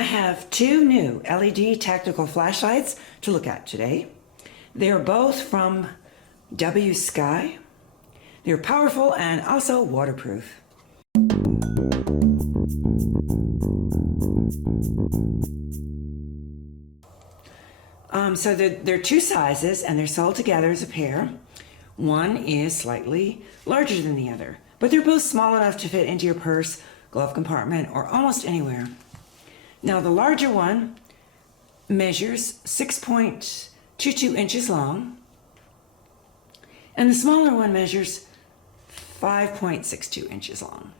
I have two new LED tactical flashlights to look at today. They are both from Wsky. They're powerful and also waterproof. So they're two sizes and they're sold together as a pair. One is slightly larger than the other, but they're both small enough to fit into your purse, glove compartment, or almost anywhere. Now the larger one measures 6.22 inches long, and the smaller one measures 5.62 inches long.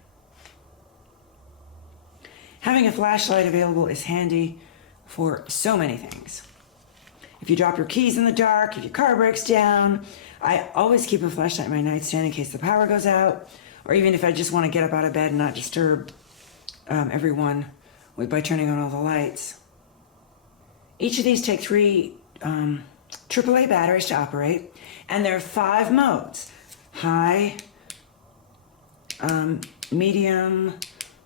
Having a flashlight available is handy for so many things. If you drop your keys in the dark, if your car breaks down, I always keep a flashlight in my nightstand in case the power goes out, or even if I just want to get up out of bed and not disturb everyone by turning on all the lights. Each of these take 3 AAA batteries to operate, and there are 5 modes: high, medium,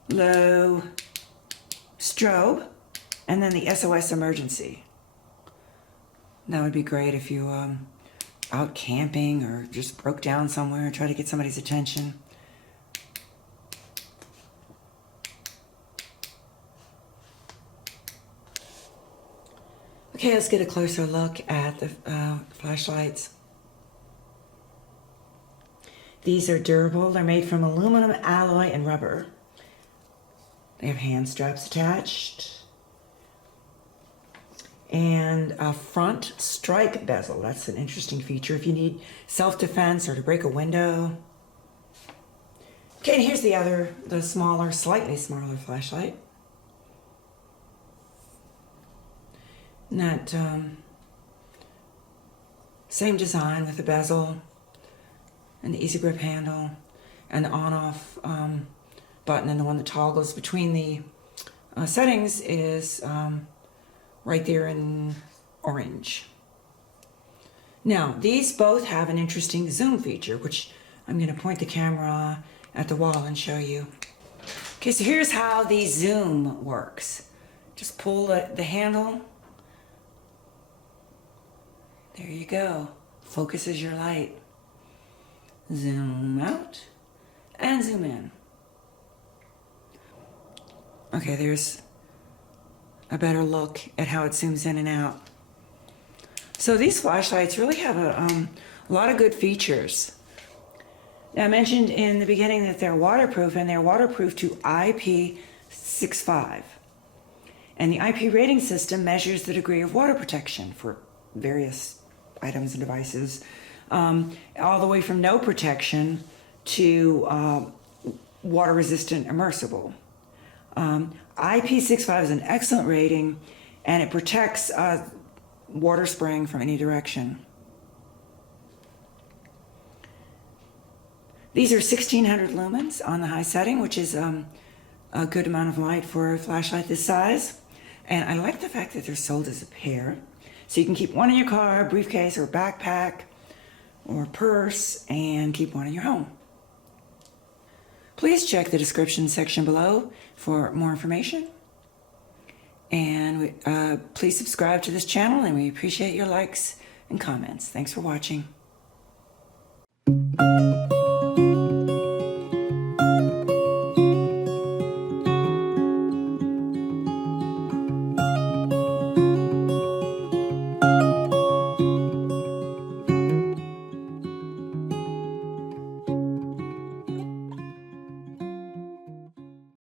low, strobe, and then the SOS emergency. That would be great if you out camping or just broke down somewhere and try to get somebody's attention. Okay, let's get a closer look at the flashlights. These are durable. They're made from aluminum, alloy, and rubber. They have hand straps attached and a front strike bezel. That's an interesting feature if you need self-defense or to break a window. Okay, and here's the smaller, slightly smaller flashlight. And that same design with the bezel and the easy grip handle and the on-off button, and the one that toggles between the settings is right there in orange. Now, these both have an interesting zoom feature, which I'm going to point the camera at the wall and show you. Okay, so here's how the zoom works. Just pull the handle. There you go. Focuses your light. Zoom out and zoom in. Okay, there's a better look at how it zooms in and out. So these flashlights really have a lot of good features. Now, I mentioned in the beginning that they're waterproof, and they're waterproof to IP65. And the IP rating system measures the degree of water protection for various items and devices, all the way from no protection to water-resistant immersible. IP65 is an excellent rating, and it protects water spraying from any direction. These are 1600 lumens on the high setting, which is a good amount of light for a flashlight this size. And I like the fact that they're sold as a pair, so you can keep one in your car, briefcase, or backpack, or purse, and keep one in your home. Please check the description section below for more information. And please subscribe to this channel, and we appreciate your likes and comments. Thanks for watching.